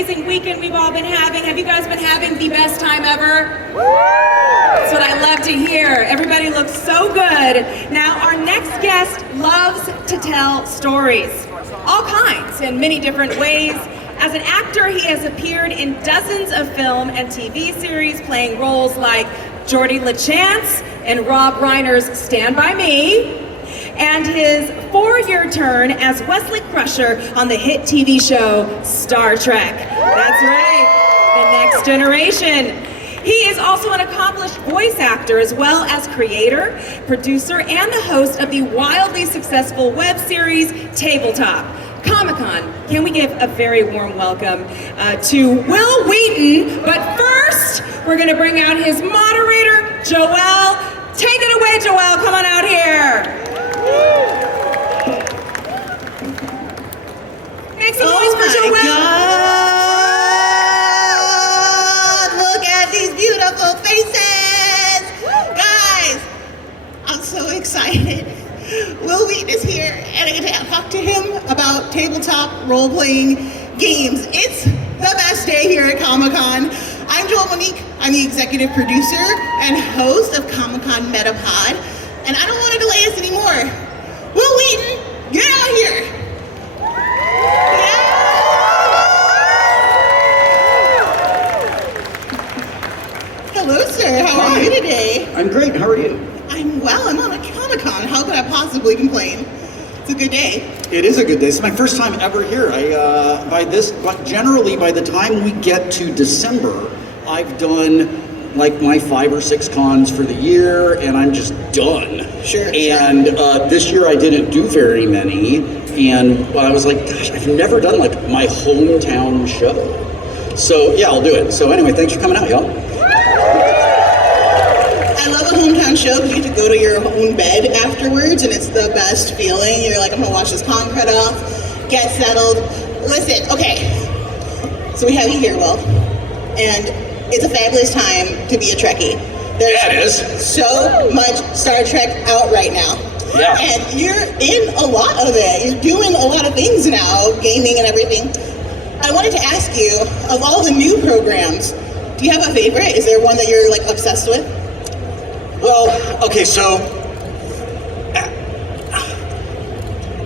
amazing weekend we've all been having. Have you guys been having the best time ever? That's what I love to hear. Everybody looks so good. Now, our next guest loves to tell stories, all kinds, in many different ways. As an actor, he has appeared in dozens of film and TV series, playing roles like Gordie Lachance in Rob Reiner's Stand By Me, and his 4-year turn as Wesley Crusher on the hit TV show Star Trek. That's right, The Next Generation. He is also an accomplished voice actor, as well as creator, producer, and the host of the wildly successful web series Tabletop. Comic-Con, can we give a very warm welcome to Will Wheaton? But first, we're gonna bring out his moderator, Joelle. Take it away, Joelle, come on out here. Make some noise for Joelle. God, look at these beautiful faces. Guys, I'm so excited. Will Wheaton is here, and I get to talk to him about tabletop role-playing games. It's the best day here at Comic-Con. I'm Joelle Monique. I'm the executive producer and host of Comic-Con Metapod, and I don't want to delay us anymore. Will Wheaton, get out here. Yeah. Hello, sir. How are you today? I'm great. How are you? I'm well. I'm on a Comic-Con. How could I possibly complain? It's a good day. It is a good day. It's my first time ever here. Generally by the time we get to December, I've done like my 5 or 6 cons for the year, and I'm just done. Sure. And this year I didn't do very many, and I was like, gosh, I've never done like my hometown show. So yeah, I'll do it. So anyway, thanks for coming out, y'all. I love a hometown show because you get to go to your own bed afterwards, and it's the best feeling. You're like, I'm gonna watch this con cut off, get settled. Listen, okay, so we have you here, Will, and it's a fabulous time to be a Trekkie. Yeah, it is. So much Star Trek out right now. Yeah. And you're in a lot of it. You're doing a lot of things now, gaming and everything. I wanted to ask you, of all the new programs, do you have a favorite? Is there one that you're like obsessed with? Well, okay, so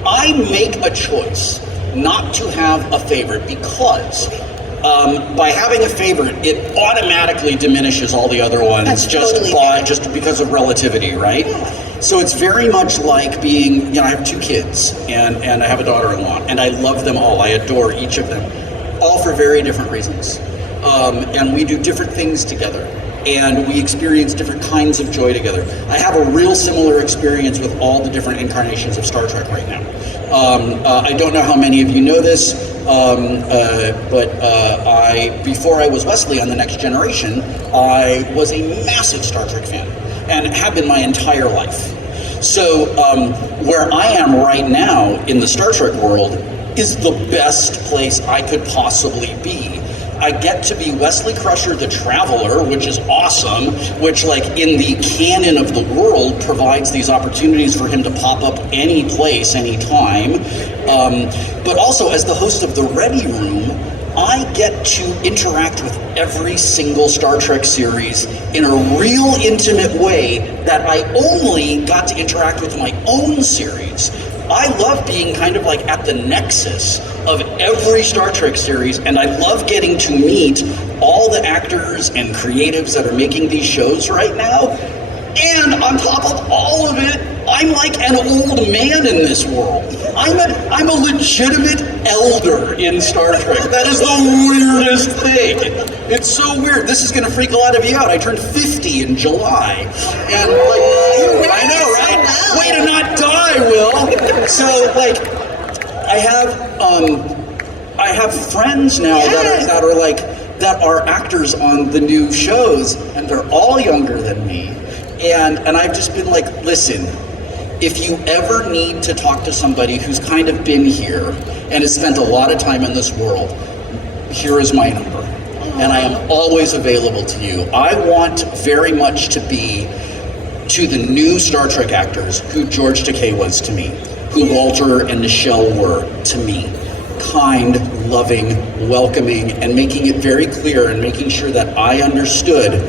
I make a choice not to have a favorite because by having a favorite, it automatically diminishes all the other ones. That's just totally because of relativity, right? Yeah. So it's very much like being, I have 2 kids and I have a daughter-in-law, and I love them all. I adore each of them, all for very different reasons. And we do different things together, and we experience different kinds of joy together. I have a real similar experience with all the different incarnations of Star Trek right now. I don't know how many of you know this, but before I was Wesley on The Next Generation, I was a massive Star Trek fan, and have been my entire life. So where I am right now in the Star Trek world is the best place I could possibly be. I get to be Wesley Crusher the Traveler, which is awesome, which like in the canon of the world provides these opportunities for him to pop up any place, any time. But also as the host of The Ready Room, I get to interact with every single Star Trek series in a real intimate way that I only got to interact with my own series. I love being kind of like at the nexus of every Star Trek series, and I love getting to meet all the actors and creatives that are making these shows right now. And on top of all of it, I'm like an old man in this world. I'm a legitimate elder in Star Trek. That is the weirdest thing. It's so weird. This is gonna freak a lot of you out. I turned 50 in July. And like, I know, right? Way to not die, Will. So like, I have friends now that are actors on the new shows, and they're all younger than me. And I've just been like, listen, if you ever need to talk to somebody who's kind of been here and has spent a lot of time in this world, here is my number. And I am always available to you. I want very much to be to the new Star Trek actors who George Takei was to me, who Walter and Nichelle were to me. kind, loving, welcoming, and making it very clear and making sure that I understood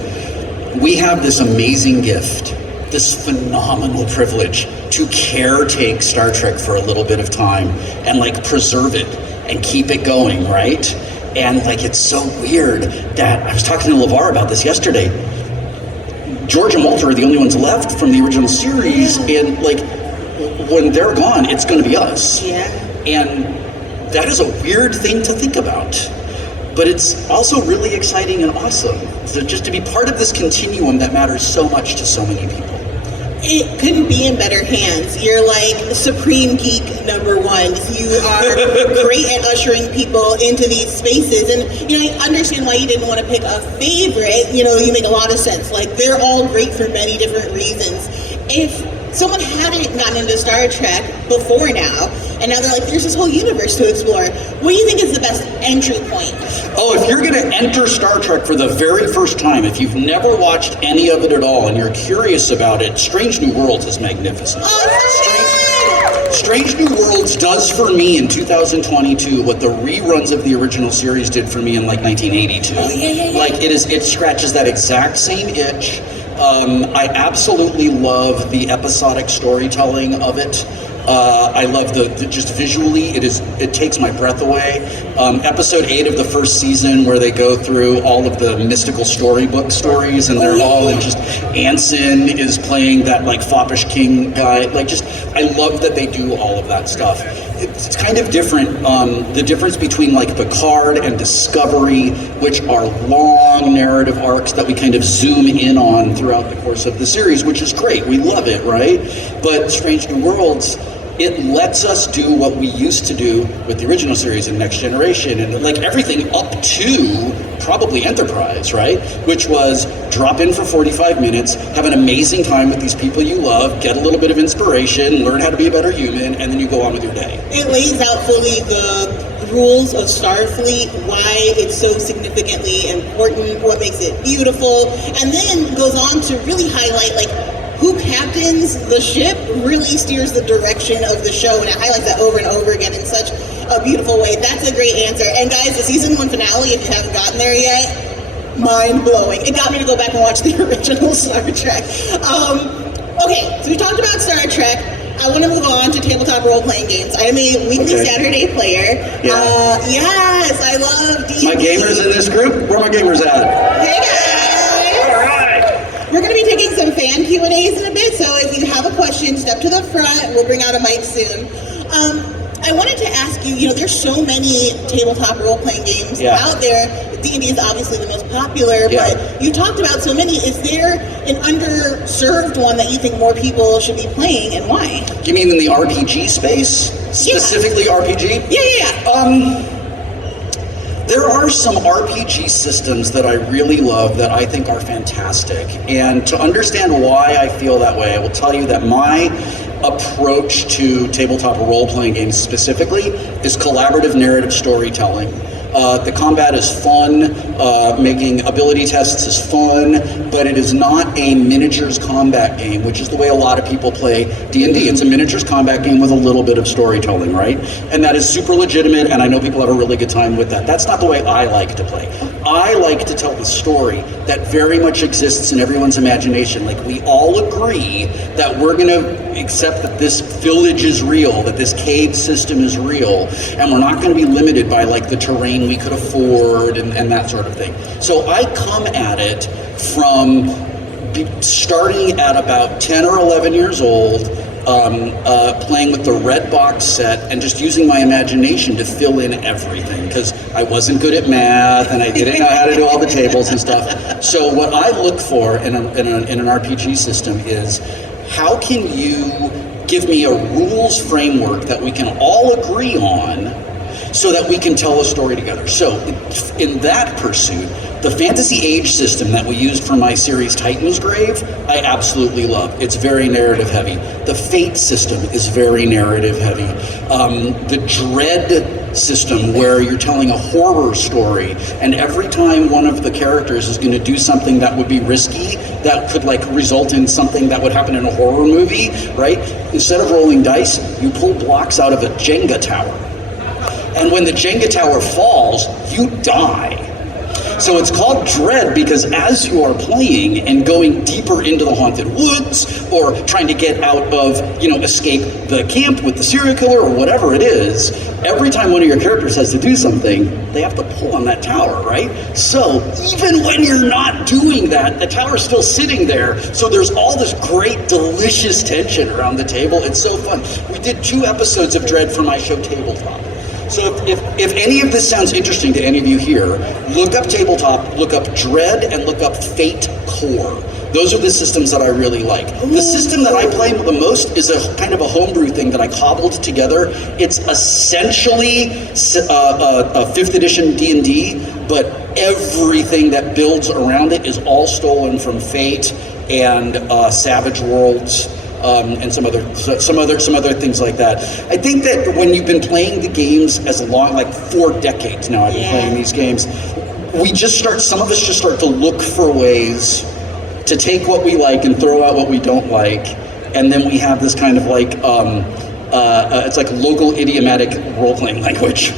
we have this amazing gift, this phenomenal privilege to caretake Star Trek for a little bit of time and like preserve it and keep it going, right? And like, it's so weird that I was talking to LeVar about this yesterday. George and Walter are the only ones left from the original series, and like, when they're gone, it's going to be us. Yeah. And that is a weird thing to think about. But it's also really exciting and awesome. So just to be part of this continuum that matters so much to so many people. It couldn't be in better hands. You're like supreme geek number one. You are great at ushering people into these spaces. And, you know, I understand why you didn't want to pick a favorite. You know, you make a lot of sense. Like, they're all great for many different reasons. If someone hadn't gotten into Star Trek before now, and now they're like, there's this whole universe to explore, what do you think is the best entry point? Oh, if you're going to enter Star Trek for the very first time, if you've never watched any of it at all and you're curious about it, Strange New Worlds is magnificent. Oh, Strange New Worlds does for me in 2022 what the reruns of the original series did for me in like 1982. Oh, yeah. Like, it scratches that exact same itch. I absolutely love the episodic storytelling of it. I love the just visually, it takes my breath away. Episode 8 of the first season, where they go through all of the mystical storybook stories, and they're all in just, Anson is playing that like foppish king guy. Like, just, I love that they do all of that stuff. It's kind of different. The difference between like Picard and Discovery, which are long narrative arcs that we kind of zoom in on throughout the course of the series, which is great. We love it, right? But Strange New Worlds, it lets us do what we used to do with the original series in Next Generation, and like everything up to probably Enterprise, right? Which was drop in for 45 minutes, have an amazing time with these people you love, get a little bit of inspiration, learn how to be a better human, and then you go on with your day. It lays out fully the rules of Starfleet, why it's so significantly important, what makes it beautiful, and then goes on to really highlight like who captains the ship really steers the direction of the show, and it highlights that over and over again in such a beautiful way. That's a great answer. And guys, the season 1 finale, if you haven't gotten there yet, mind-blowing. It got me to go back and watch the original Star Trek. Okay, so we talked about Star Trek. I want to move on to tabletop role-playing games. I am a weekly Saturday player. Yeah. Yes, I love D&D. My gamers in this group? Where are my gamers at? Hey guys! All right! We're going to be taking some fan Q&As in a bit, so if you have a question, step to the front. We'll bring out a mic soon. I wanted to ask you, you know, there's so many tabletop role-playing games out there. D&D is obviously the most popular, but you talked about so many. Is there an underserved one that you think more people should be playing, and why? You mean in the RPG space? Specifically RPG? Yeah. There are some RPG systems that I really love that I think are fantastic. And to understand why I feel that way, I will tell you that my approach to tabletop role-playing games specifically is collaborative narrative storytelling. The combat is fun, making ability tests is fun, but it is not a miniatures combat game, which is the way a lot of people play D&D. It's a miniatures combat game with a little bit of storytelling, right? And that is super legitimate, and I know people have a really good time with that. That's not the way I like to play. I like to tell the story that very much exists in everyone's imagination. Like, we all agree that we're going to accept that this village is real, that this cave system is real, and we're not going to be limited by like the terrain we could afford and that sort of thing. So I come at it from starting at about 10 or 11 years old, playing with the red box set and just using my imagination to fill in everything, because I wasn't good at math and I didn't know how to do all the tables and stuff. So what I look for in an RPG system is, how can you give me a rules framework that we can all agree on so that we can tell a story together? So in that pursuit, the Fantasy Age system that we used for my series Titan's Grave, I absolutely love. It's very narrative heavy. The Fate system is very narrative heavy. The Dread system, where you're telling a horror story, and every time one of the characters is going to do something that would be risky, that could like result in something that would happen in a horror movie, right? Instead of rolling dice, you pull blocks out of a Jenga tower. And when the Jenga tower falls, you die. So it's called Dread because as you are playing and going deeper into the haunted woods or trying to get out of, escape the camp with the serial killer or whatever it is, every time one of your characters has to do something, they have to pull on that tower, right? So even when you're not doing that, the tower's still sitting there. So there's all this great, delicious tension around the table. It's so fun. We did 2 episodes of Dread for my show Tabletop. So if any of this sounds interesting to any of you here, look up Tabletop, look up Dread, and look up Fate Core. Those are the systems that I really like. The system that I play the most is a kind of a homebrew thing that I cobbled together. It's essentially a 5th edition D&D, but everything that builds around it is all stolen from Fate and Savage Worlds. And some other things like that. I think that when you've been playing the games as long, like 4 decades now, I've been playing these games. Some of us just start to look for ways to take what we like and throw out what we don't like, and then we have this kind of like it's like local idiomatic role-playing language.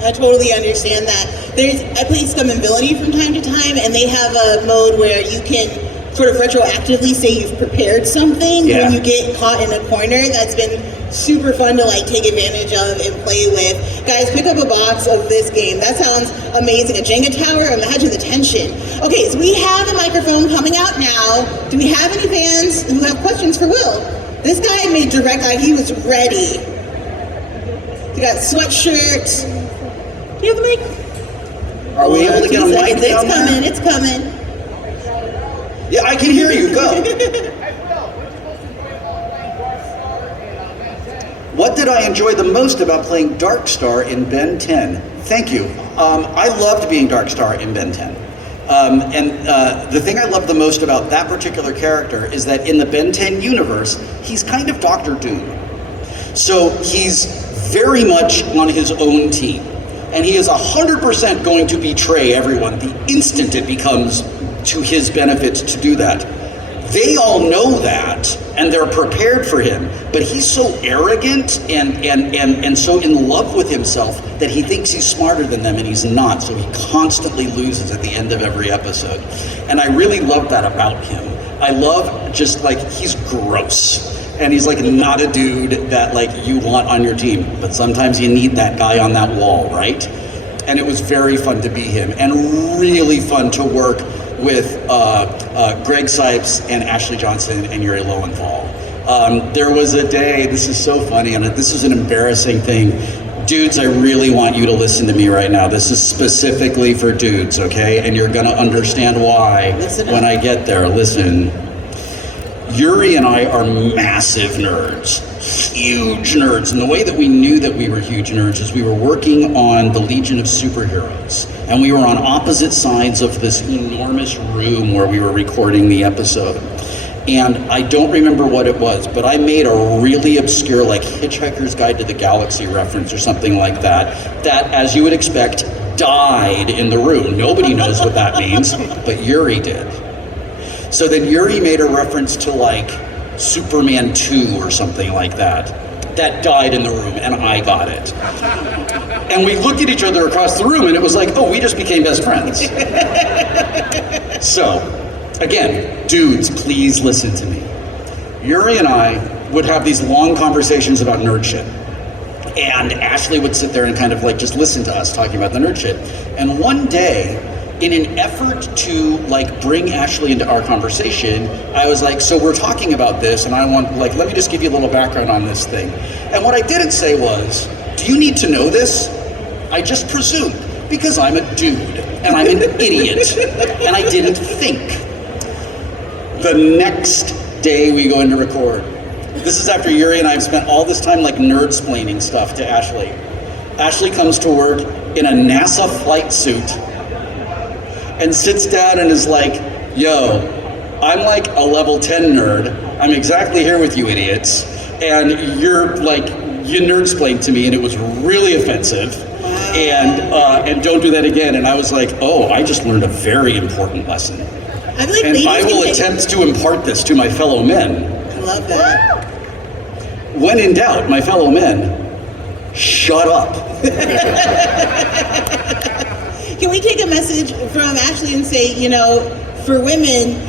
I totally understand that. I play Scum and Villainy from time to time, and they have a mode where you can sort of retroactively say you've prepared something when you get caught in a corner. That's been super fun to take advantage of and play with. Guys, pick up a box of this game. That sounds amazing. A Jenga tower, imagine the tension. Okay, so we have a microphone coming out now. Do we have any fans who have questions for Will? This guy made direct eye, he was ready. He got sweatshirts. Do you have a mic? Are we able to get a mic? It's coming. Yeah, I can hear you. Go. What did I enjoy the most about playing Darkstar in Ben 10? Thank you. I loved being Darkstar in Ben 10. The thing I love the most about that particular character is that in the Ben 10 universe, he's kind of Dr. Doom. So he's very much on his own team. And he is 100% going to betray everyone the instant it becomes to his benefit to do that. They all know that, and they're prepared for him, but he's so arrogant and so in love with himself that he thinks he's smarter than them, and he's not, so he constantly loses at the end of every episode. And I really love that about him. I love just he's gross. And he's not a dude that you want on your team, but sometimes you need that guy on that wall, right? And it was very fun to be him, and really fun to work with Greg Sipes and Ashley Johnson and Yuri Lowenthal. There was a day, this is so funny, and this is an embarrassing thing. Dudes, I really want you to listen to me right now. This is specifically for dudes, okay? And you're gonna understand why when I get there. Listen. Yuri and I are massive nerds, huge nerds. And the way that we knew that we were huge nerds is we were working on the Legion of Superheroes. And we were on opposite sides of this enormous room where we were recording the episode. And I don't remember what it was, but I made a really obscure, Hitchhiker's Guide to the Galaxy reference or something like that, that, as you would expect, died in the room. Nobody knows what that means, but Yuri did. So then Yuri made a reference to Superman 2 or something like that. That died in the room, and I got it. And we looked at each other across the room, and it was we just became best friends. So, again, dudes, please listen to me. Yuri and I would have these long conversations about nerd shit. And Ashley would sit there and kind of just listen to us talking about the nerd shit. And one day, in an effort to bring Ashley into our conversation, I was so we're talking about this, and I want let me just give you a little background on this thing. And what I didn't say was, do you need to know this? I just presumed, because I'm a dude, and I'm an idiot, and I didn't think. The next day we go in to record. This is after Yuri and I have spent all this time nerd-splaining stuff to Ashley. Ashley comes to work in a NASA flight suit and sits down and is yo, I'm a level 10 nerd. I'm exactly here with you idiots. And you're you nerd-splained to me, and it was really offensive. And don't do that again. And I was oh, I just learned a very important lesson. And I will attempt to impart this to my fellow men. I love that. When in doubt, my fellow men, Shut up. Can we take a message from Ashley and say, you know, for women,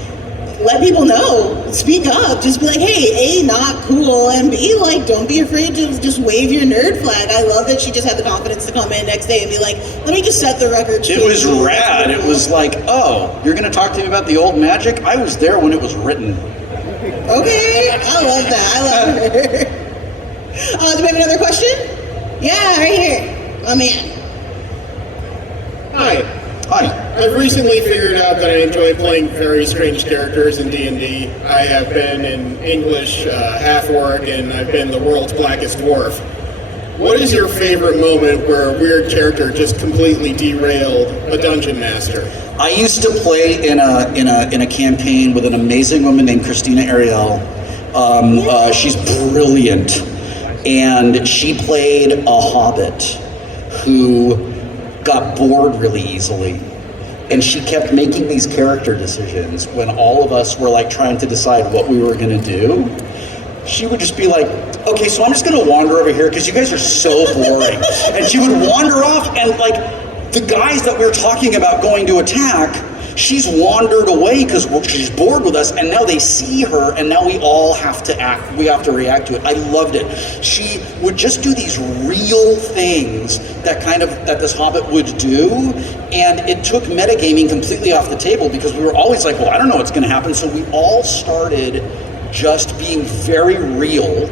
let people know, speak up, just be like, hey, A, not cool, and B, like, don't be afraid to just wave your nerd flag. I love that she just had the confidence to come in next day and be like, let me just set the record straight. It was rad. It was like, oh, you're gonna talk to me about the old magic? I was there when it was written. Okay, I love that. I love her. Do we have another question? Yeah, right here. Oh, man. Hi. Hi. I've recently figured out that I enjoy playing very strange characters in D&D. I have been in English half-orc, and I've been the world's blackest dwarf. What is your favorite moment where a weird character just completely derailed a dungeon master? I used to play in a campaign with an amazing woman named Christina Ariel. She's brilliant, and she played a hobbit who got bored really easily, and she kept making these character decisions when all of us were like trying to decide what we were going to do. She would just be like, okay, so I'm just going to wander over here because you guys are so boring. And she would wander off, and like the guys that we were talking about going to attack, she's wandered away because she's bored with us, and now they see her, and now we all have to act, we have to react to it. I loved it. She would just do these real things that this hobbit would do, and it took metagaming completely off the table because we were always like, well, I don't know what's going to happen, so we all started just being very real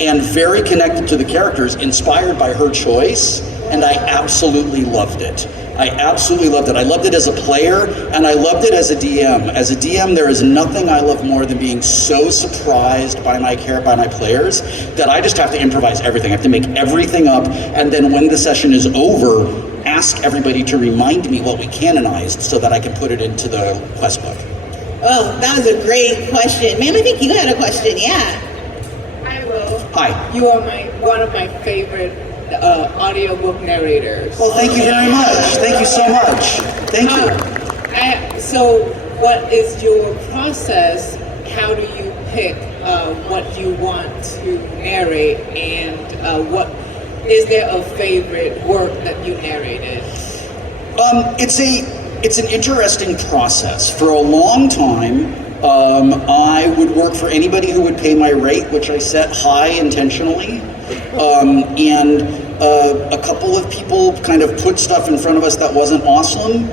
and very connected to the characters, inspired by her choice, and I absolutely loved it. I absolutely loved it. I loved it as a player, and I loved it as a DM. As a DM, there is nothing I love more than being so surprised by my players that I just have to improvise everything. I have to make everything up, and then when the session is over, ask everybody to remind me what we canonized so that I can put it into the quest book. Oh, that was a great question. Ma'am, I think you had a question, yeah. Hi, Will. Hi. You are one of my favorite audiobook narrators. Well, thank you very much. Thank you so much. Thank you. So what is your process? How do you pick what you want to narrate, and what is there a favorite work that you narrated? It's an interesting process. For a long time, I would work for anybody who would pay my rate, which I set high intentionally. And a couple of people kind of put stuff in front of us that wasn't awesome,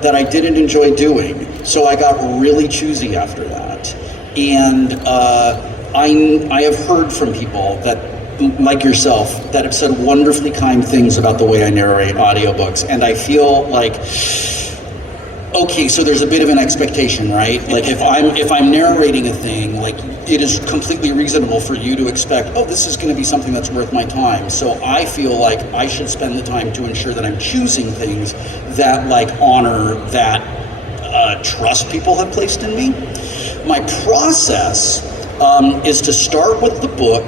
that I didn't enjoy doing. So I got really choosy after that. And I have heard from people that, like yourself, that have said wonderfully kind things about the way I narrate audiobooks, and I feel like, okay, so there's a bit of an expectation, right? Like if I'm narrating a thing, like it is completely reasonable for you to expect, oh, this is going to be something that's worth my time. So I feel like I should spend the time to ensure that I'm choosing things that like honor that trust people have placed in me. My process is to start with the book,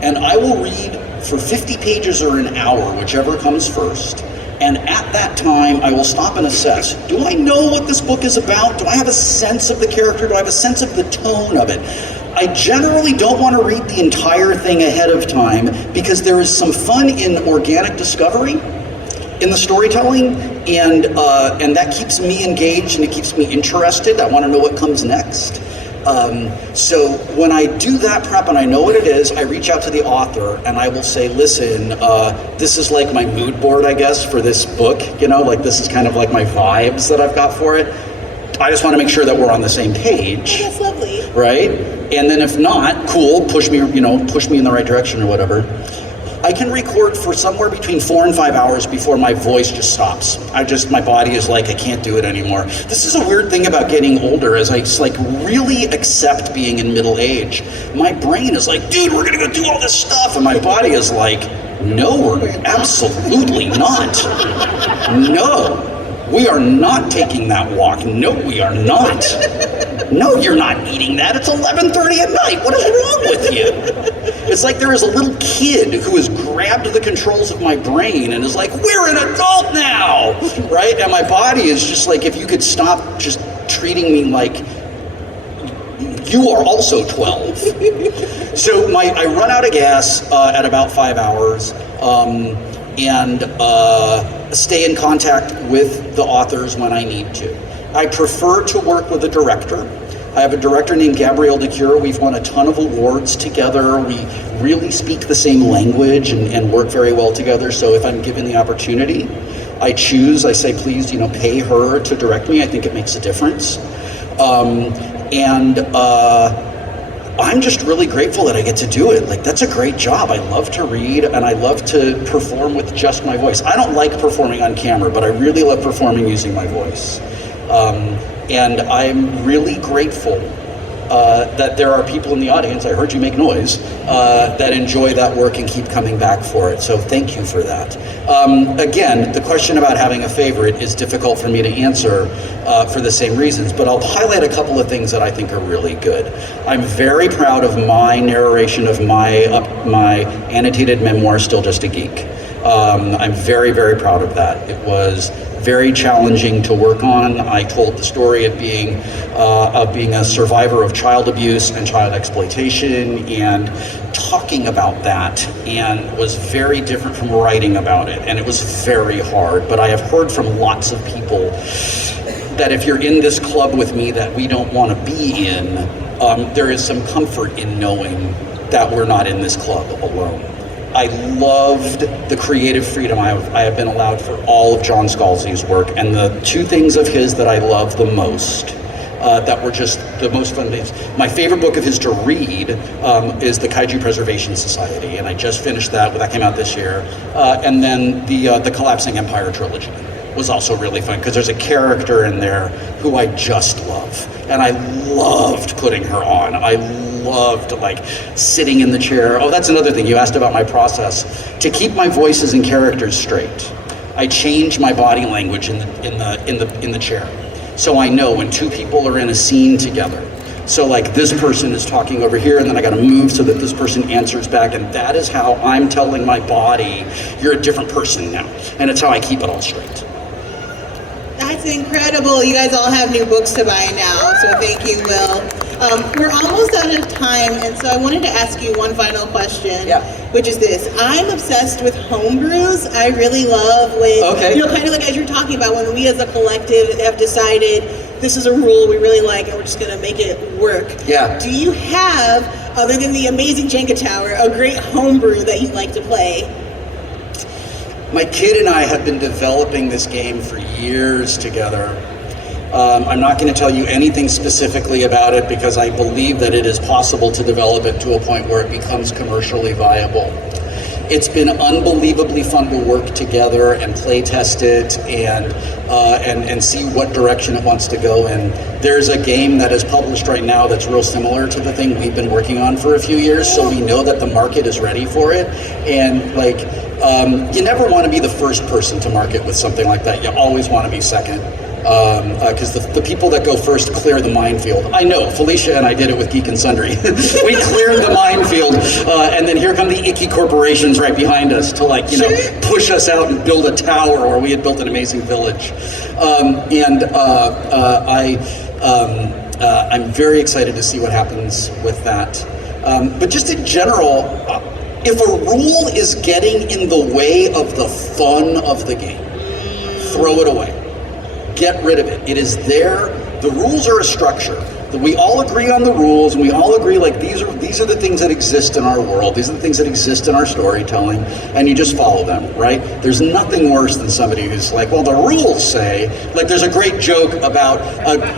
and I will read for 50 pages or an hour, whichever comes first. And at that time, I will stop and assess, do I know what this book is about? Do I have a sense of the character? Do I have a sense of the tone of it? I generally don't want to read the entire thing ahead of time because there is some fun in organic discovery in the storytelling, and that keeps me engaged and it keeps me interested. I want to know what comes next. So when I do that prep and I know what it is, I reach out to the author and I will say, listen, this is like my mood board, I guess, for this book, you know, like this is kind of like my vibes that I've got for it. I just want to make sure that we're on the same page. Oh, that's lovely. Right? And then if not, cool, push me in the right direction or whatever. I can record for somewhere between 4 and 5 hours before my voice just stops. My body is like, I can't do it anymore. This is a weird thing about getting older, as I just like really accept being in middle age. My brain is like, dude, we're gonna go do all this stuff. And my body is like, no, we're absolutely not. No, we are not taking that walk. No, we are not. No, you're not eating that. It's 11:30 at night. What is wrong with you? It's like there is a little kid who has grabbed the controls of my brain and is like, we're an adult now, right? And my body is just like, if you could stop just treating me like you are also 12. So I run out of gas at about 5 hours, and stay in contact with the authors when I need to. I prefer to work with a director. I have a director named Gabrielle DeCure. We've won a ton of awards together. We really speak the same language and work very well together. So if I'm given the opportunity, I say, please, pay her to direct me. I think it makes a difference. I'm just really grateful that I get to do it. Like, that's a great job. I love to read and I love to perform with just my voice. I don't like performing on camera, but I really love performing using my voice. And I'm really grateful that there are people in the audience, I heard you make noise, that enjoy that work and keep coming back for it. So thank you for that. Again, the question about having a favorite is difficult for me to answer for the same reasons, but I'll highlight a couple of things that I think are really good. I'm very proud of my narration of my annotated memoir, Still Just a Geek. I'm very, very proud of that. It was very challenging to work on. I told the story of being a survivor of child abuse and child exploitation, and talking about that, and was very different from writing about it, and it was very hard. But I have heard from lots of people that if you're in this club with me that we don't want to be in, there is some comfort in knowing that we're not in this club alone. I loved the creative freedom I have been allowed for all of John Scalzi's work, and the two things of his that I love the most, that were just the most fun things. My favorite book of his to read is the Kaiju Preservation Society, and I just finished that. That came out this year. And then the Collapsing Empire trilogy was also really fun, because there's a character in there who I just love, and I loved putting her on. I loved sitting in the chair. Oh, that's another thing you asked about my process. To keep my voices and characters straight, I change my body language in the chair, so I know when two people are in a scene together. So this person is talking over here, and then I got to move so that this person answers back, and that is how I'm telling my body, you're a different person now, and it's how I keep it all straight. That's incredible. You guys all have new books to buy now, so thank you, Will. We're almost out of time, and so I wanted to ask you one final question, which is this. I'm obsessed with homebrews. I really love when, kind of as you're talking about, when we as a collective have decided this is a rule we really like and we're just going to make it work. Yeah. Do you have, other than the amazing Jenga Tower, a great homebrew that you'd like to play? My kid and I have been developing this game for years together. I'm not going to tell you anything specifically about it, because I believe that it is possible to develop it to a point where it becomes commercially viable. It's been unbelievably fun to work together and play test it and see what direction it wants to go in. There's a game that is published right now that's real similar to the thing we've been working on for a few years, so we know that the market is ready for it. And you never want to be the first person to market with something like that. You always want to be second. Because the people that go first clear the minefield. I know, Felicia and I did it with Geek and Sundry. We cleared the minefield, and then here come the icky corporations right behind us to push us out and build a tower where we had built an amazing village. I'm very excited to see what happens with that. But just in general, if a rule is getting in the way of the fun of the game, throw it away. Get rid of it. It is there. The rules are a structure. We all agree on the rules, and we all agree these are the things that exist in our world. These are the things that exist in our storytelling, and you just follow them, right? There's nothing worse than somebody who's well, the rules say. There's a great joke about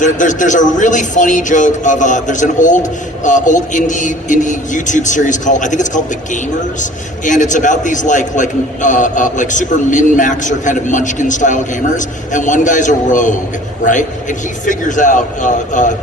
there's a really funny joke of there's an old indie YouTube series called, I think it's called The Gamers, and it's about these super min-maxer kind of Munchkin style gamers, and one guy's a rogue, right? And he figures out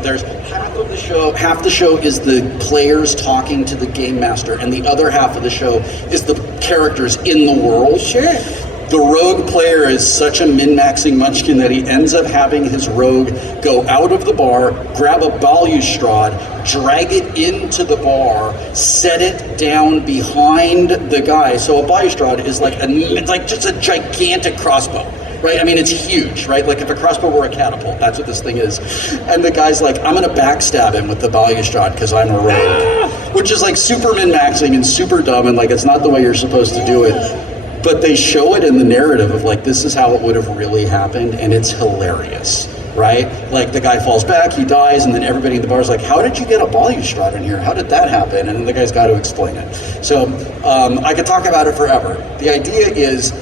there's half the show is the players talking to the game master, and the other half of the show is the characters in the world. Sure. The rogue player is such a min-maxing munchkin that he ends up having his rogue go out of the bar, grab a balustrade, drag it into the bar, set it down behind the guy. So a balustrade is just a gigantic crossbow. right? I mean, it's huge, right? Like if a crossbow were a catapult, that's what this thing is. And the guy's like, I'm gonna backstab him with the balustrade because I'm a rogue. Which is like super min-maxing and super dumb, and like it's not the way you're supposed to do it. But they show it in the narrative of like, this is how it would have really happened, and it's hilarious. Right? Like the guy falls back, he dies, and then everybody in the bar is like, how did you get a balustrade in here? How did that happen? And then the guy's got to explain it. So I could talk about it forever. The idea is,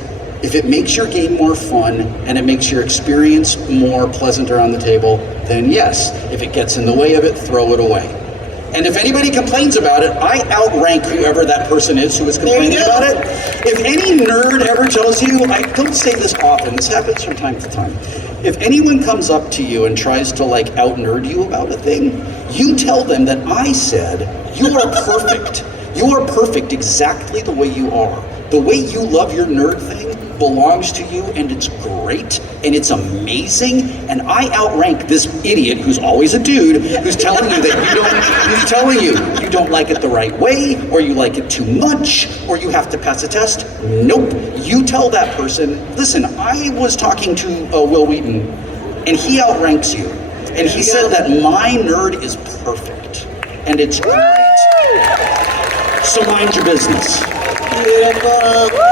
if it makes your game more fun and it makes your experience more pleasant around the table, then yes. If it gets in the way of it, throw it away. And if anybody complains about it, I outrank whoever that person is who is complaining about it. If any nerd ever tells you, I don't say this often, this happens from time to time. If anyone comes up to you and tries to like out-nerd you about a thing, you tell them that I said, you are perfect. You are perfect exactly the way you are. The way you love your nerd thing belongs to you, and it's great, and it's amazing, and I outrank this idiot who's always a dude who's telling you that you don't like it the right way, or you like it too much, or you have to pass a test. Nope. You tell that person, listen, I was talking to Will Wheaton, and he outranks you, and he said that my nerd is perfect, and it's great. So mind your business. Beautiful.